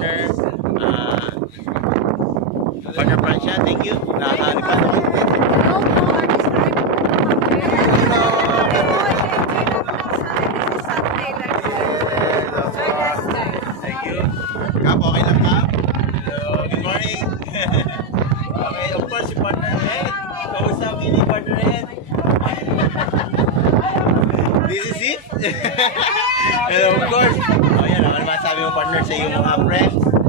partner. Partner Francia, thank you. Nakaano ka naman. Thank you. Kap, okay lang Kap? Hello, good morning. Okay, of course, si Partner Red. Kausap ni Partner Red. This is it? Hello, of course. O yan, ano masabi mo partner sa iyong mga friends?